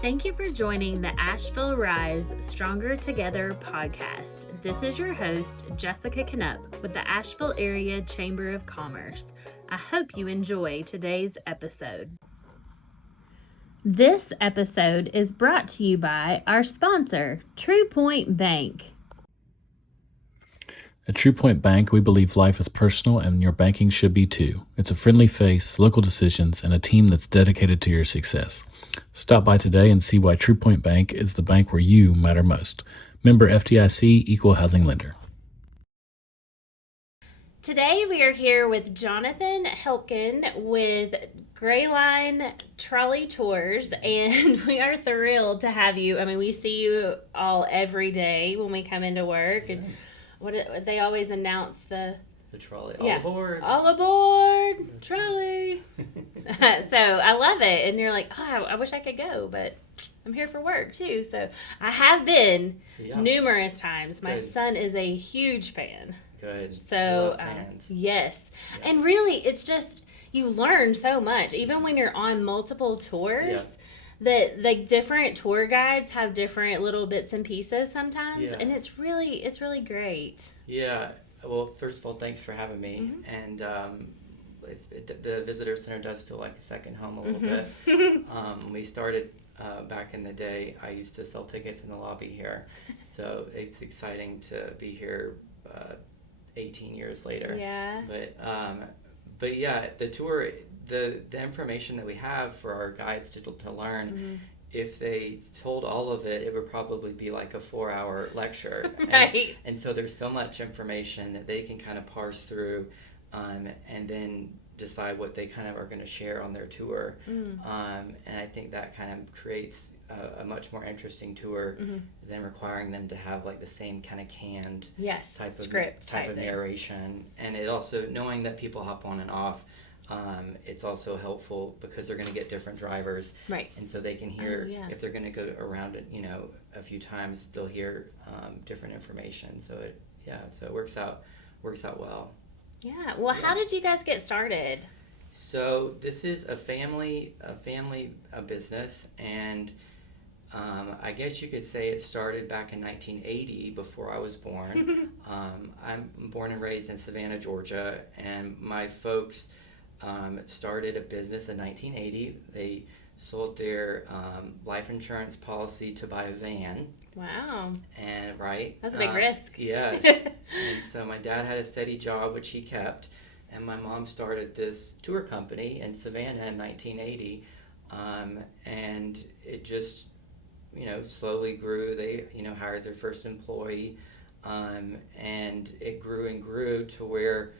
Thank you for joining the Asheville Rise Stronger Together podcast. This is your host, Jessica Knupp with the Asheville Area Chamber of Commerce. I hope you enjoy today's episode. This episode is brought to you by our sponsor, True Point Bank. At True Point Bank, we believe life is personal and your banking should be too. It's a friendly face, local decisions, and a team that's dedicated to your success. Stop by today and see why True Point Bank is the bank where you matter most. Member FDIC, Equal Housing Lender. Today we are here with Jonathan Helmken with Grayline Trolley Tours, and we are thrilled to have you. I mean, we see you all every day when we come into work, and they always announce the trolley. All aboard. All aboard. Trolley. So I love it. And you're like, oh, I wish I could go, but I'm here for work too. So I have been numerous times. My son is a huge fan. Good. So yes. Yeah. And really, it's just, you learn so much. Even when you're on multiple tours, that the different tour guides have different little bits and pieces sometimes, and it's really great. Yeah. Well, first of all, thanks for having me. Mm-hmm. And the visitor center does feel like a second home a little bit. We started back in the day. I used to sell tickets in the lobby here, so it's exciting to be here 18 years later. Yeah. But yeah, the tour. The information that we have for our guides to learn, if they told all of it, it would probably be like a 4-hour lecture. Right. And so there's so much information that they can kind of parse through and then decide what they kind of are going to share on their tour. And I think that kind of creates a much more interesting tour than requiring them to have like the same kind of canned type of narration. And it also, knowing that people hop on and off, it's also helpful because they're going to get different drivers, right? And so they can hear if they're going to go around it, a few times, they'll hear different information. So it works out well. Yeah. Well, how did you guys get started? So this is a family business, and I guess you could say it started back in 1980, before I was born. I'm born and raised in Savannah, Georgia, and my folks started a business in 1980. They sold their life insurance policy to buy a van. Wow. And that's a big risk. Yes. And so my dad had a steady job, which he kept, and my mom started this tour company in Savannah in 1980, and it just slowly grew. They hired their first employee, and it grew and grew to where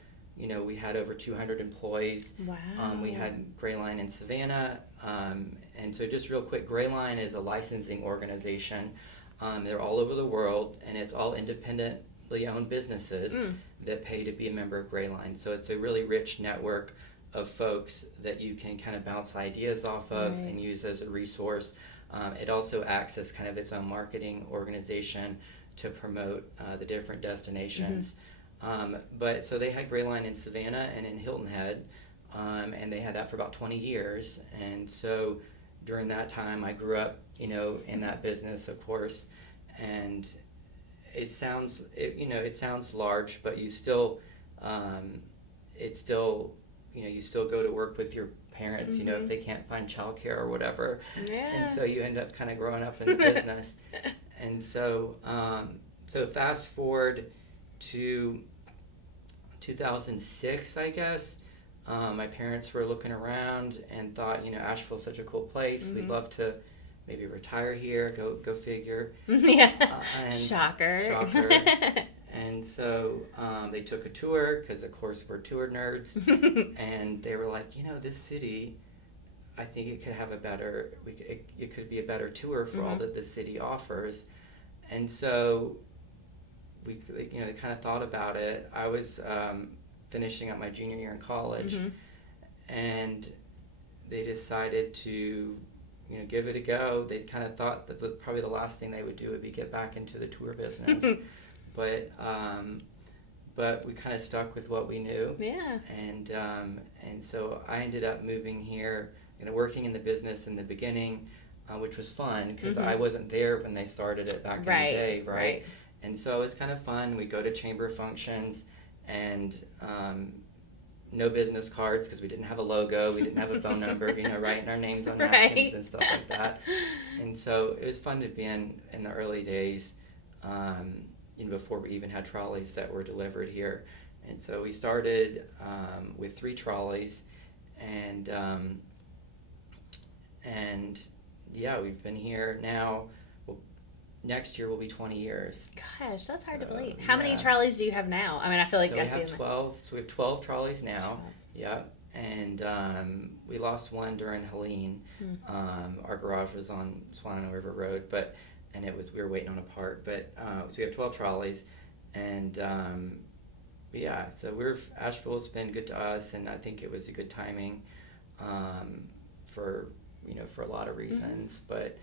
we had over 200 employees. Wow. We had Grayline in Savannah. And so just real quick, Grayline is a licensing organization. They're all over the world, and it's all independently owned businesses that pay to be a member of Grayline. So it's a really rich network of folks that you can kind of bounce ideas off of and use as a resource. It also acts as kind of its own marketing organization to promote the different destinations. But so they had Grayline in Savannah and in Hilton Head, and they had that for about 20 years. And so during that time, I grew up, in that business, of course. And it sounds large, but you still, you still go to work with your parents, if they can't find childcare or whatever. Yeah. And so you end up kind of growing up in the business. And so, fast forward to 2006, I guess. My parents were looking around and thought, Asheville's such a cool place. We'd love to maybe retire here. Go figure. Yeah. Shocker. And so they took a tour because, of course, we're tour nerds. And they were like, this city, I think it could have it could be a better tour for all that the city offers. And so we kind of thought about it. I was finishing up my junior year in college, and they decided to give it a go. They kind of thought that probably the last thing they would do would be get back into the tour business. But we kind of stuck with what we knew. Yeah. And so I ended up moving here, working in the business in the beginning, which was fun because I wasn't there when they started it back in the day, right? And so it was kind of fun. We'd go to chamber functions and no business cards because we didn't have a logo, we didn't have a phone number, writing our names on napkins and stuff like that. And so it was fun to be in the early days, before we even had trolleys that were delivered here. And so we started with 3 trolleys, and we've been here now. Next year will be 20 years. Gosh, that's hard to believe. How many trolleys do you have now? I mean, I feel like we have 12. So we have 12 trolleys now. 12. Yeah, and we lost one during Helene. Our garage was on Swannanoa River Road, we were waiting on a part. But so we have 12 trolleys, and so Asheville's been good to us, and I think it was a good timing for a lot of reasons, but.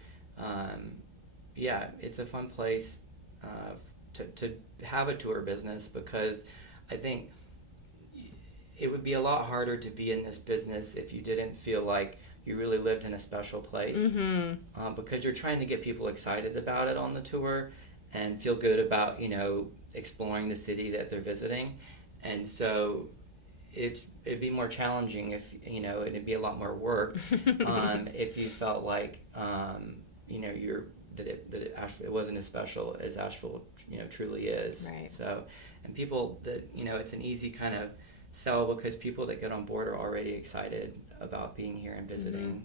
It's a fun place to have a tour business because I think it would be a lot harder to be in this business if you didn't feel like you really lived in a special place, because you're trying to get people excited about it on the tour and feel good about exploring the city that they're visiting, and so it'd be more challenging if it'd be a lot more work if you felt like it wasn't as special as Asheville, truly is. Right. So, and people that, it's an easy kind of sell because people that get on board are already excited about being here and visiting.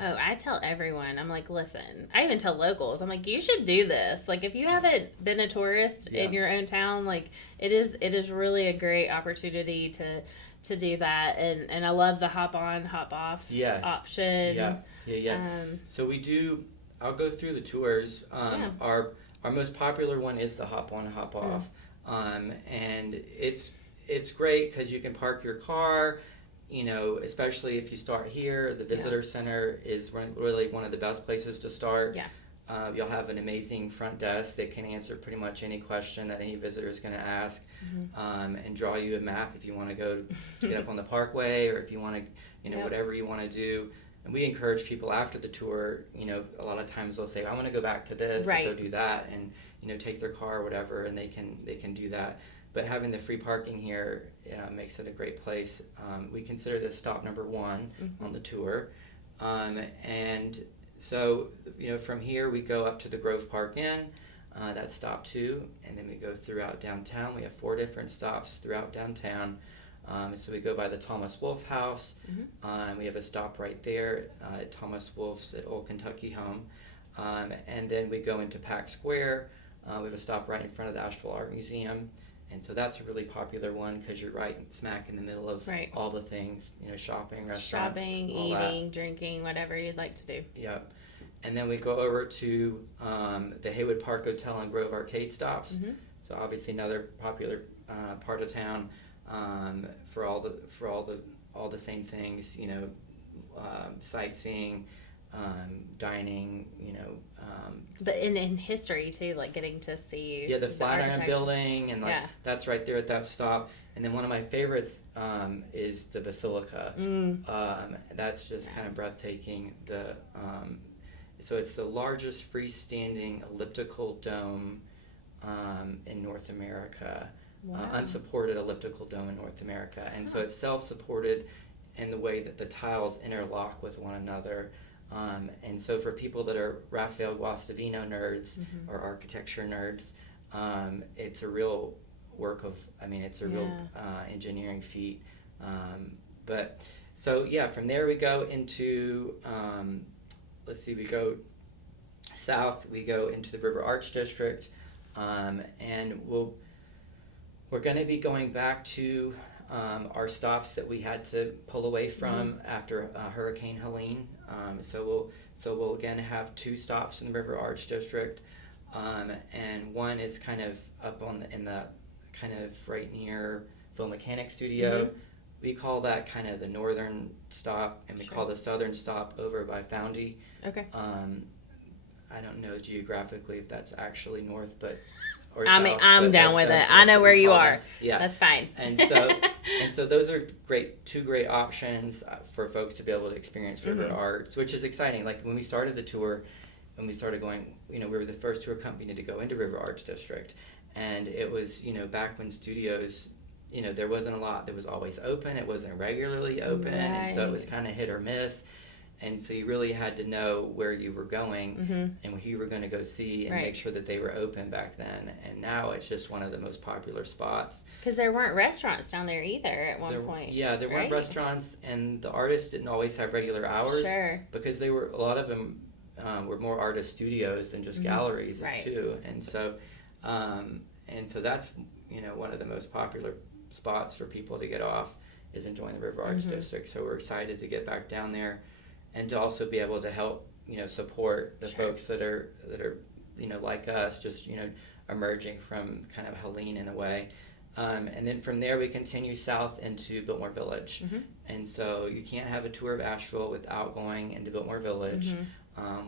Oh, I tell everyone, I'm like, listen, I even tell locals, I'm like, you should do this. Like, if you haven't been a tourist in your own town, like, it is really a great opportunity to do that. And I love the hop on, hop off option. So we do. I'll go through the tours. Our most popular one is the hop on, hop off, and it's great because you can park your car. Especially if you start here, the visitor center is really one of the best places to start. You'll have an amazing front desk that can answer pretty much any question that any visitor is going to ask, and draw you a map if you want to go to get up on the parkway, or if you want to, whatever you want to do. And we encourage people after the tour, a lot of times they'll say, I want to go back to this, or go do that, and, take their car or whatever, and they can do that. But having the free parking here makes it a great place. We consider this stop number 1 on the tour. And so, from here we go up to the Grove Park Inn, that's stop 2, and then we go throughout downtown. We have 4 different stops throughout downtown. So we go by the Thomas Wolfe House. We have a stop right there at Thomas Wolfe's at Old Kentucky Home. And then we go into Pack Square. We have a stop right in front of the Asheville Art Museum. And so that's a really popular one because you're right smack in the middle of all the things, shopping, restaurants. Shopping, eating, drinking, whatever you'd like to do. Yep. And then we go over to the Haywood Park Hotel and Grove Arcade stops. So obviously another popular part of town. For all the same things, sightseeing, dining, but in history too, like getting to see the Flatiron Building, and that's right there at that stop. And then one of my favorites is the Basilica. That's just kind of breathtaking. So it's the largest freestanding elliptical dome in North America. Unsupported elliptical dome in North America, and so it's self-supported in the way that the tiles interlock with one another, and so for people that are Raphael Guastavino nerds or architecture nerds, it's a real work of, it's a real engineering feat, but so from there we go into we go south, we go into the River Arch District, and we're going to be going back to our stops that we had to pull away from after Hurricane Helene. So we'll again have 2 stops in the River Arch District, and one is kind of up in the kind of right near Phil Mechanic Studio. We call that kind of the northern stop, and we call the southern stop over by Foundy. Okay. I don't know geographically if that's actually north, but or I south. mean, I'm down with it. That's I know what where we you call are. them. Yeah. That's fine. And so those are two great options for folks to be able to experience river arts, which is exciting. Like when we started the tour, when we started going, we were the first tour company to go into River Arts District. And it was, back when studios, there wasn't a lot that was always open. It wasn't regularly open. Right. And so it was kind of hit or miss. And so you really had to know where you were going and who you were going to go see and make sure that they were open back then. And now it's just one of the most popular spots. Because there weren't restaurants down there either at one point. Yeah, there weren't restaurants, and the artists didn't always have regular hours. Sure. Because a lot of them were more artist studios than just galleries too. And so that's, one of the most popular spots for people to get off is enjoying the River Arts District. So we're excited to get back down there. And to also be able to help, support the folks that are, like us, just, emerging from kind of Helene in a way. And then from there we continue south into Biltmore Village. And so you can't have a tour of Asheville without going into Biltmore Village,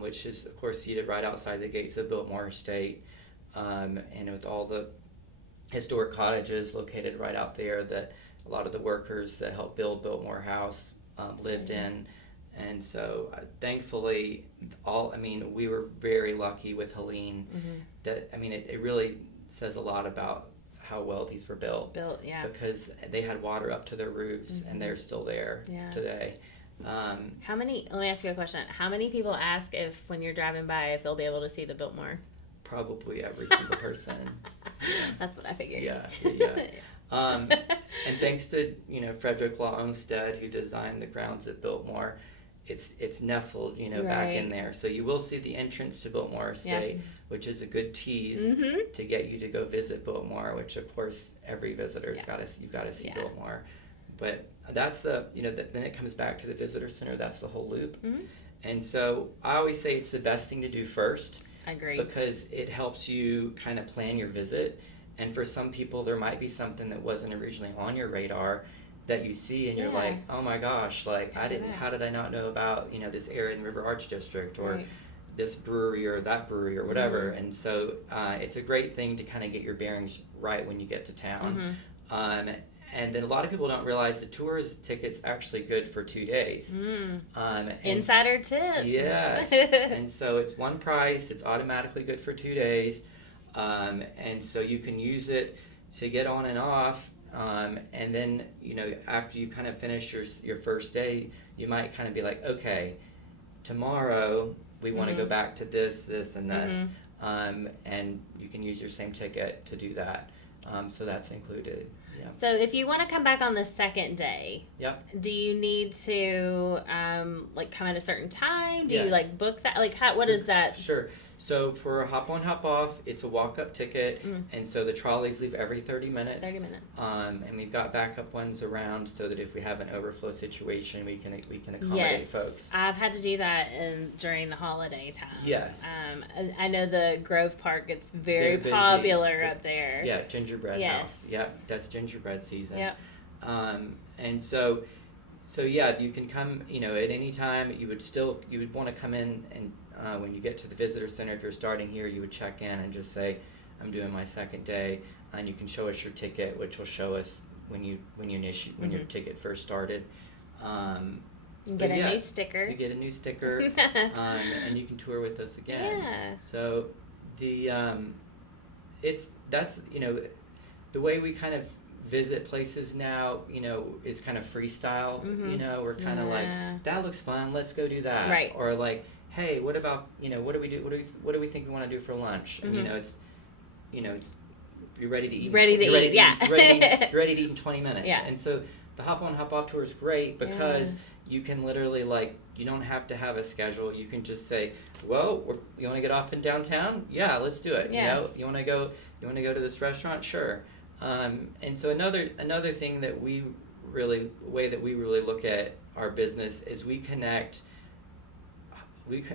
which is, of course, seated right outside the gates of Biltmore Estate. And with all the historic cottages located right out there that a lot of the workers that helped build Biltmore House lived in. And so, thankfully, we were very lucky with Helene. That it really says a lot about how well these were built. Because they had water up to their roofs, and they're still there today. Let me ask you a question. How many people ask when you're driving by if they'll be able to see the Biltmore? Probably every single person. That's what I figured. Yeah. And thanks to Frederick Law Olmsted, who designed the grounds at Biltmore. It's nestled, back in there. So you will see the entrance to Biltmore Estate, which is a good tease to get you to go visit Biltmore, which of course every visitor's you've got to see Biltmore. But that's then it comes back to the visitor center. That's the whole loop. And so I always say it's the best thing to do first. I agree. Because it helps you kind of plan your visit. And for some people, there might be something that wasn't originally on your radar that you see and you're like, oh my gosh, how did I not know about, this area in the River Arts District or this brewery or that brewery or whatever. And so it's a great thing to kind of get your bearings right when you get to town. And then a lot of people don't realize the tours ticket's actually good for 2 days. Insider tip. Yes. And so it's one price. It's automatically good for 2 days. And so you can use it to get on and off. And then, after you kind of finish your first day, you might kind of be like, okay, tomorrow we want to go back to this, and this. And you can use your same ticket to do that. So that's included. Yeah. So if you want to come back on the second day, do you need to come at a certain time? Do you book that? What is that? Sure. So for hop on, hop off, it's a walk-up ticket, and so the trolleys leave every 30 minutes. And we've got backup ones around so that if we have an overflow situation, we can accommodate folks. I've had to do that during the holiday time. Yes. I know the Grove Park gets very popular up there. Yeah, gingerbread house. Yep, that's gingerbread season. Yep. And so you can come, at any time. You would want to come in and. When you get to the visitor center, if you're starting here, you would check in and just say, I'm doing my second day, and you can show us your ticket, which will show us when your ticket first started. You get a new sticker. You get a new sticker, and you can tour with us again. Yeah. So that's the way we kind of visit places now, is kind of freestyle. We're kind of like, that looks fun, let's go do that. Right. Or like, hey, what about, what do we do? What do we think we want to do for lunch? And it's you're ready to eat. You're ready to eat in 20 minutes. Yeah. And so the hop on, hop off tour is great because you can literally you don't have to have a schedule. You can just say, well, you want to get off in downtown? Yeah, let's do it. Yeah. You want to go to this restaurant? Sure. And so another thing that way that we really look at our business is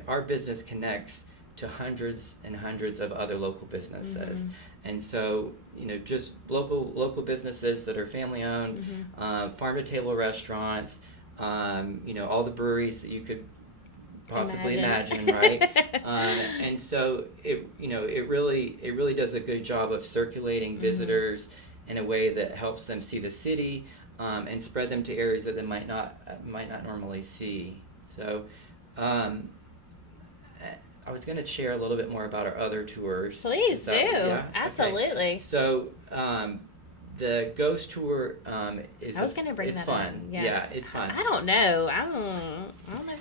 our business connects to hundreds and hundreds of other local businesses. And so, just local businesses that are family owned, farm to table restaurants, all the breweries that you could possibly imagine, right? And so it really does a good job of circulating visitors in a way that helps them see the city, and spread them to areas that they might not normally see. So I was going to share a little bit more about our other tours. Please do. Yeah? Absolutely. Okay. So the ghost tour is it's fun. Yeah, it's fun. I don't know. I don't know.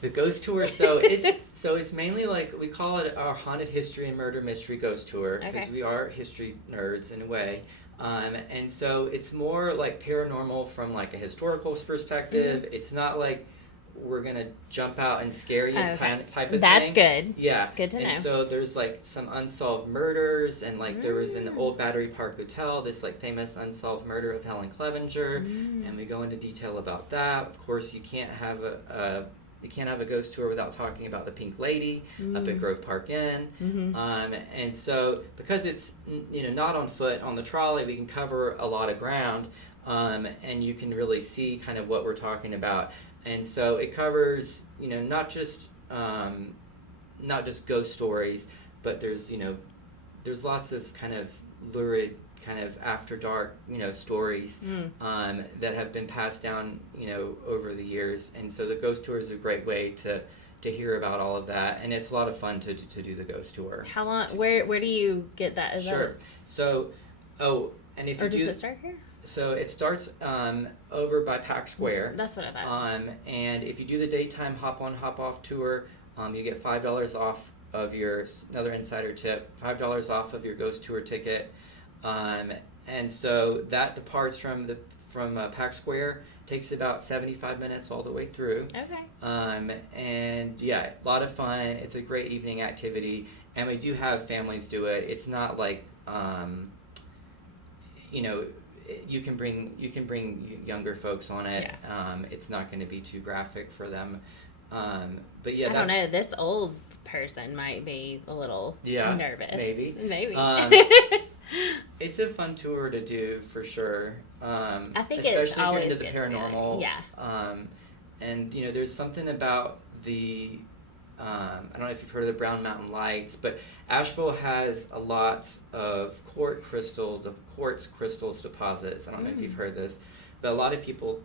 The ghost tour, so it's mainly like, we call it our haunted history and murder mystery ghost tour, because we are history nerds in a way. And so it's more like paranormal from like a historical perspective. It's not like we're gonna jump out and scare you type of thing. That's good. Yeah. Good to know. And so there's like some unsolved murders, and like there was in the old Battery Park Hotel this like famous unsolved murder of Helen Clevenger, and we go into detail about that. Of course, you can't have a ghost tour without talking about the Pink Lady up at Grove Park Inn. And so because it's not on foot on the trolley, we can cover a lot of ground, and you can really see kind of what we're talking about. And so it covers, not just ghost stories, but there's lots of kind of lurid, kind of after dark, stories that have been passed down, over the years. And so the ghost tour is a great way to hear about all of that, and it's a lot of fun to do the ghost tour. How long? Where do you get that? Sure. So, and if or you does it start here? So it starts over by Pack Square. That's what I thought. And if you do the daytime hop on hop off tour, you get $5 off of another insider tip, $5 off of your ghost tour ticket. And so that departs from Pack Square, takes about 75 minutes all the way through. Okay. And yeah, a lot of fun. It's a great evening activity, and we do have families do it. It's not like you can bring younger folks on it. Yeah. It's not going to be too graphic for them. But yeah, I don't know. This old person might be a little nervous. Maybe. It's a fun tour to do for sure. I think especially it's always if you're into the good paranormal. Yeah. And there's something about the I don't know if you've heard of the Brown Mountain Lights, but Asheville has a lot of quartz crystals deposits. I don't know if you've heard this, but a lot of people,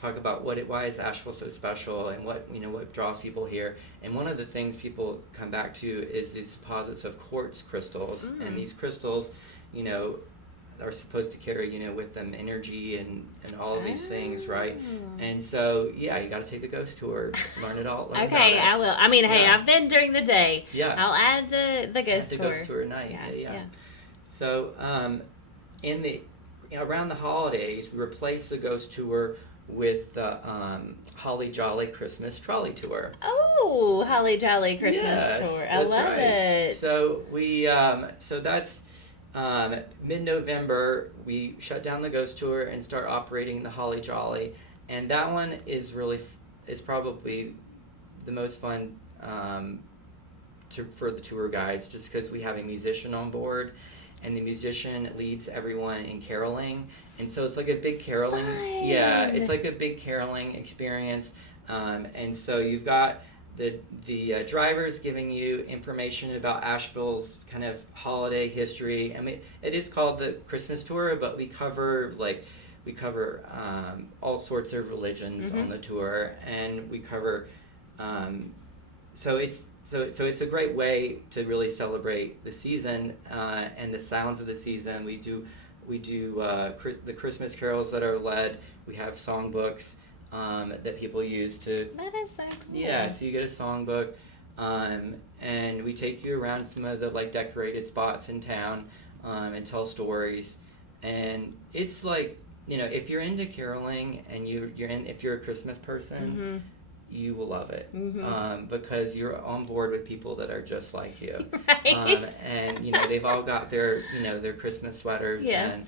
talk about why is Asheville so special, and what draws people here. And one of the things people come back to is these deposits of quartz crystals, and these crystals, are supposed to carry, with them energy and all of these things, right? And so, yeah, you got to take the ghost tour, learn it all. Okay, I will. I mean, hey, I've been during the day. Yeah. I'll add the ghost tour. The ghost tour at night. Yeah. So, around the holidays, we replace the ghost tour with the Holly Jolly Christmas Trolley Tour. Oh, Holly Jolly Christmas Tour! I love it. So so that's mid-November. We shut down the ghost tour and start operating the Holly Jolly, and that one is probably the most fun for the tour guides, just because we have a musician on board, and the musician leads everyone in caroling. And so it's like a big caroling. Fun. Yeah, it's like a big caroling experience. And so you've got the drivers giving you information about Asheville's kind of holiday history. I mean, it is called the Christmas tour, but we cover all sorts of religions on the tour, and we cover so it's a great way to really celebrate the season and the sounds of the season. We do the Christmas carols that are led. We have songbooks that people use to. That is so cool. Yeah, so you get a songbook, and we take you around some of the decorated spots in town, and tell stories. And it's like, if you're into caroling and if you're a Christmas person. You will love it, because you're on board with people that are just like you, right? And they've all got their their Christmas sweaters, yes.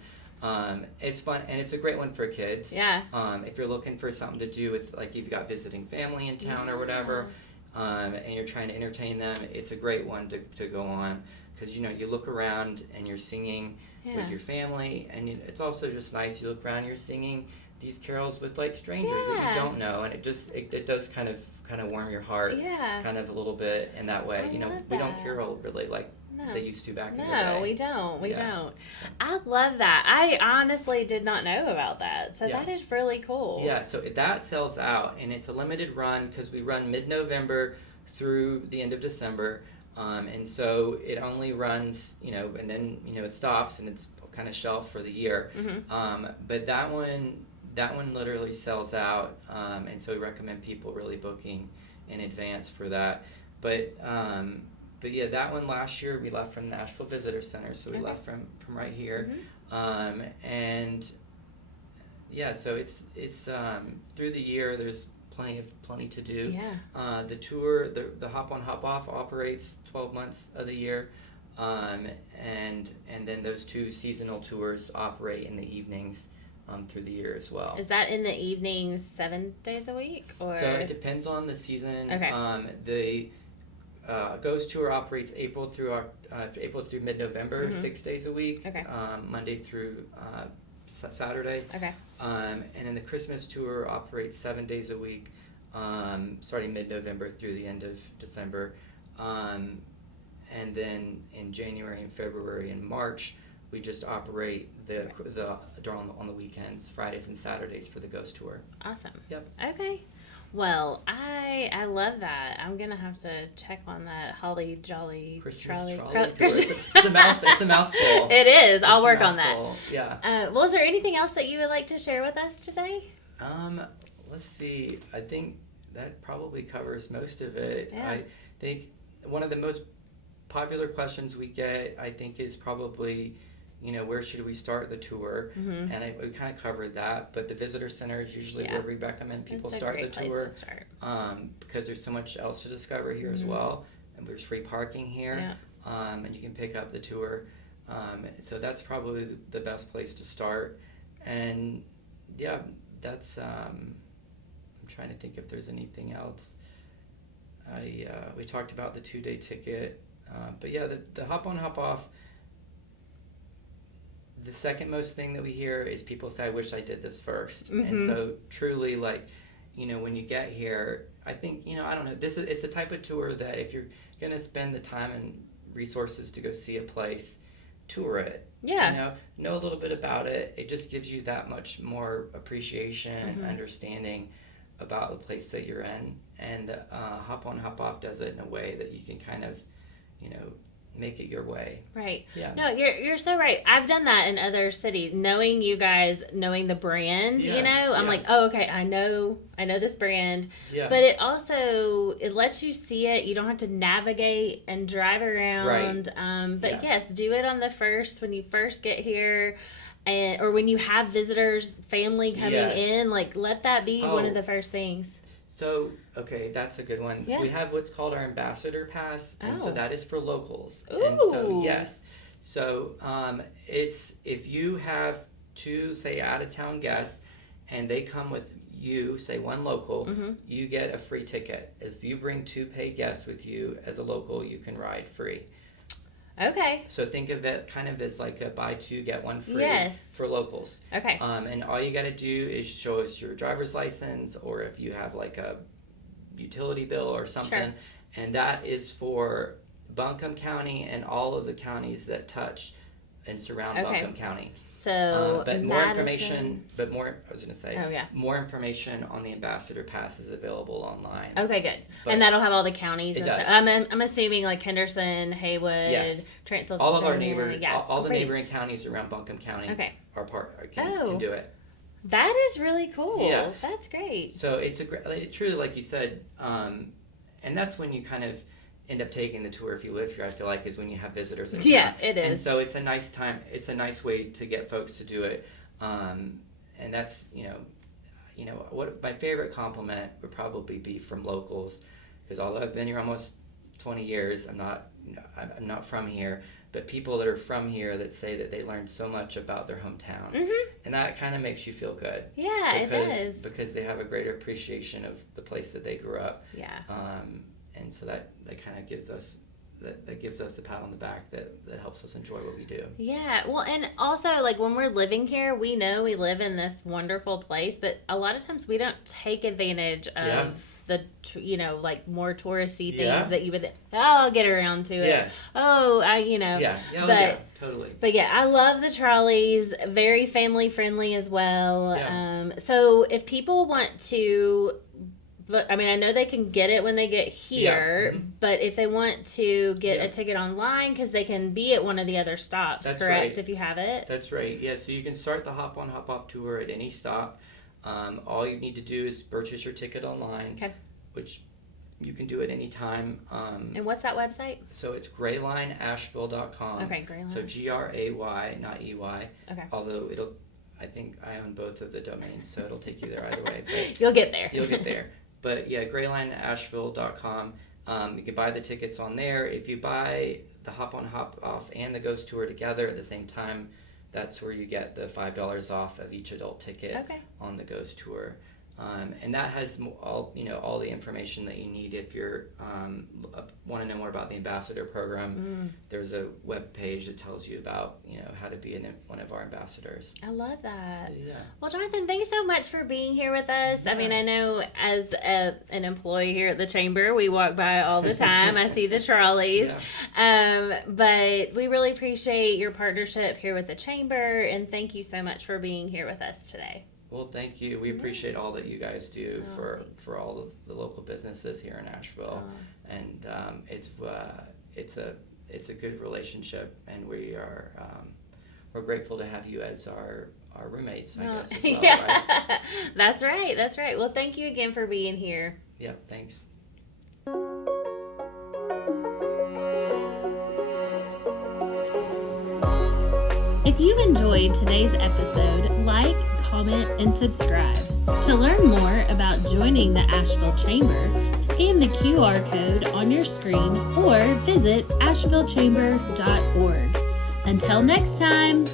And it's fun, and it's a great one for kids. Yeah. If you're looking for something to do with you've got visiting family in town or whatever, and you're trying to entertain them, it's a great one to go on, because you look around and you're singing with your family, and it's also just nice. You look around, you're singing these carols with strangers that you don't know, and it does kind of kind of warm your heart, kind of a little bit in that way. We don't carol really like they used to back in the day. No, we don't. We don't. So. I love that. I honestly did not know about that. So that is really cool. Yeah, so that sells out, and it's a limited run because we run mid-November through the end of December. And so it only runs, and then, it stops and it's kind of shelved for the year. But that one literally sells out. And so we recommend people really booking in advance for that. But yeah, that one last year we left from the Asheville Visitor Center, so we left from right here, and yeah, so it's through the year there's plenty to do. Yeah. The tour, the hop on hop off operates 12 months of the year, and then those 2 seasonal tours operate in the evenings through the year as well. Is that in the evenings 7 days a week, or? So it depends on the season. Okay. The Ghost Tour operates April through mid-November, 6 days a week, Monday through Saturday. Okay. And then the Christmas Tour operates 7 days a week, starting mid-November through the end of December. And then in January and February and March, we just operate on the weekends, Fridays and Saturdays for the Ghost Tour. Awesome. Yep. Okay. Well, I love that. I'm gonna have to check on that Holly Jolly Christmas Trolley Tour. It's a mouthful. It is. I'll work on that. Yeah. Well, is there anything else that you would like to share with us today? Let's see. I think that probably covers most of it. Yeah. I think one of the most popular questions we get, I think, is probably, where should we start the tour? And we kind of covered that, but the visitor center is usually where we recommend people start the tour, because there's so much else to discover here as well, and there's free parking here, and you can pick up the tour, so that's probably the best place to start. And yeah, that's I'm trying to think if there's anything else. We talked about the 2-day ticket, but yeah, the hop on hop off. The second most thing that we hear is people say, I wish I did this first. And so truly, when you get here, I think, I don't know, it's the type of tour that if you're going to spend the time and resources to go see a place, tour it. Yeah. Know a little bit about it. It just gives you that much more appreciation and understanding about the place that you're in. And hop on, hop off does it in a way that you can kind of, make it your way. Right. Yeah. No, you're so right. I've done that in other cities. Knowing you guys, knowing the brand, I'm like, oh, okay, I know this brand. Yeah. But it lets you see it. You don't have to navigate and drive around. Right. But yes, do it on the first, when you first get here. Or when you have visitors, family coming in, let that be one of the first things. So, okay, that's a good one. Yeah. We have what's called our Ambassador Pass, and so that is for locals. Ooh. And so, yes. So, it's if you have 2, say, out-of-town guests, and they come with you, say one local, you get a free ticket. If you bring 2 paid guests with you as a local, you can ride free. Okay. So think of it kind of as like a buy 2, get 1 free for locals. Okay. And all you got to do is show us your driver's license, or if you have like a utility bill or something. Sure. And that is for Buncombe County and all of the counties that touch and surround Buncombe County. So, but more information, Oh, more information on the Ambassador Pass is available online. Okay, good. And that'll have all the counties and does. stuff. I'm assuming like Henderson, Haywood, Transylvania. All of our all the neighboring counties around Buncombe County can do it. That is really cool. Yeah. That's great. So it's truly, like you said, and that's when you kind of end up taking the tour if you live here, I feel like, is when you have visitors. Yeah, it is. And so it's a nice time. It's a nice way to get folks to do it. And that's, what my favorite compliment would probably be from locals, because although I've been here almost 20 years, I'm not from here, but people that are from here that say that they learned so much about their hometown. And that kind of makes you feel good. Yeah, it does. Because they have a greater appreciation of the place that they grew up. Yeah. And so that kind of gives us the pat on the back that helps us enjoy what we do. Yeah. Well, and also, like, when we're living here, we know we live in this wonderful place, but a lot of times we don't take advantage of the, like more touristy things Yeah. that you would, I'll get around to it. Yes. Yeah. Yeah, totally. But yeah, I love the trolleys. Very family friendly as well. Yeah. So if people want to, but I mean, I know they can get it when they get here, Mm-hmm. but if they want to get a ticket online, because they can be at one of the other stops, That's correct? right. If you have it. That's right. Yeah, so you can start the hop on, hop off tour at any stop. All you need to do is purchase your ticket online, which you can do at any time. And what's that website? So it's graylineasheville.com. Okay, Grayline. So GRAY, not EY. Okay. Although I think I own both of the domains, so it'll take you there either way. But You'll get there. You'll get there. But yeah, graylineasheville.com. You can buy the tickets on there. If you buy the hop on, hop off and the ghost tour together at the same time, that's where you get the $5 off of each adult ticket on the ghost tour. And that has all the information that you need if you're want to know more about the ambassador program. There's a web page that tells you about how to be one of our ambassadors. I love that. Yeah. Well, Jonathan, thanks so much for being here with us. I mean, I know as an employee here at the chamber, we walk by all the time. I see the trolleys. But we really appreciate your partnership here with the chamber, and thank you so much for being here with us today. Well, thank you. We appreciate all that you guys do for all of the local businesses here in Asheville, and it's a good relationship, and we're grateful to have you as our roommates, I guess. As well, right? That's right. That's right. Well, thank you again for being here. Yeah, thanks. If you enjoyed today's episode, like, comment, and subscribe. To learn more about joining the Asheville Chamber, scan the QR code on your screen or visit ashevillechamber.org. Until next time!